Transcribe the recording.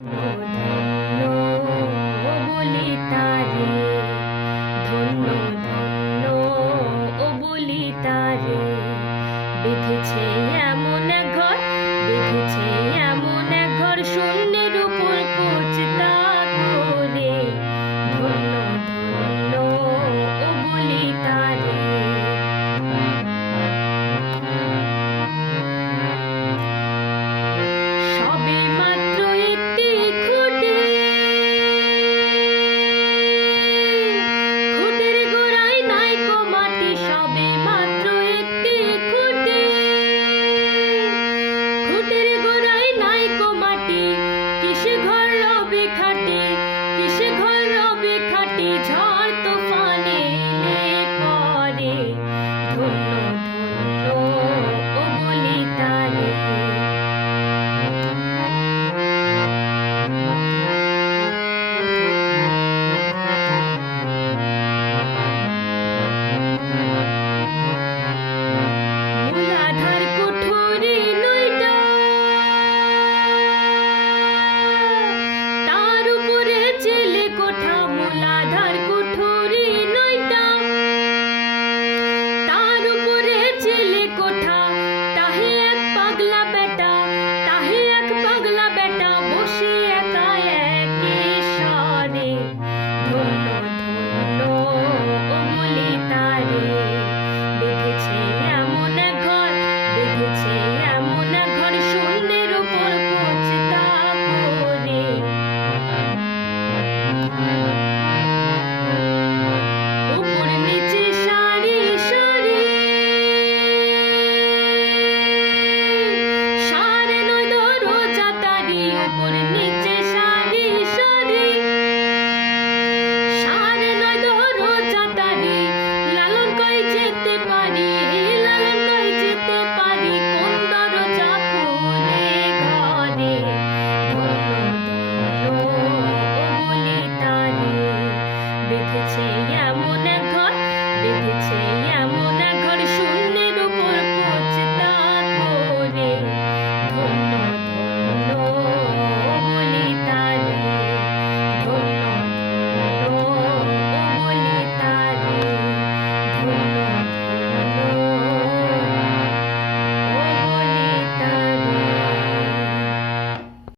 ধন্য ও বলি তারে, ধন্য ধন্য ও বলি তারে, বেঁধেছে এমন এক ঘর, বেঁধেছে এমন এক ঘর, শূন্যের উপর কোচতা করে। ধন্য ধন্য ও বলি তারে। সবে মাত্র একটি খুঁটি, খুঁটির গোড়ায় নাইকো মাটি। সবে মাত্র একটি খুঁটি, খুঁটির গোড়ায় নাইকো মাটি। কিসে ঘর রবে খাটি, কিসে ঘর রবে খাটি, ঝড় তুফানে এলে পরে। ধন্য ধন্য ও বলি তারে। মূলাধার কুঠুরি নইটা, তার উপরে চেলে কোঠা। মূলাধার কুঠুরি নইটা, তার উপরে চেলে কোঠা। তাহে এক পাগলা বেটা, তাহে এক পাগলা বেটা, বসে একা একেশ্বরে। ধন্য ধন্য ও বলি তারে। বেঁধেছে এমন এক ঘর, বেঁধেছে এমন এক ঘর, শূন্যের উপর কোচতা করে। উপর নিচে সারি সারি, সারে নয় দরজা তারি। উপর নিচে সারি সারি, সারে নয় দরজা তারি। লালন কই যেতে পারি, লালন কই যেতে পারি, কোন দরজা খুলে ঘরে। ধন্য ধন্য ও বলি তারে। বেঁধেছে এমন এক ঘর, বেঁধেছে এমন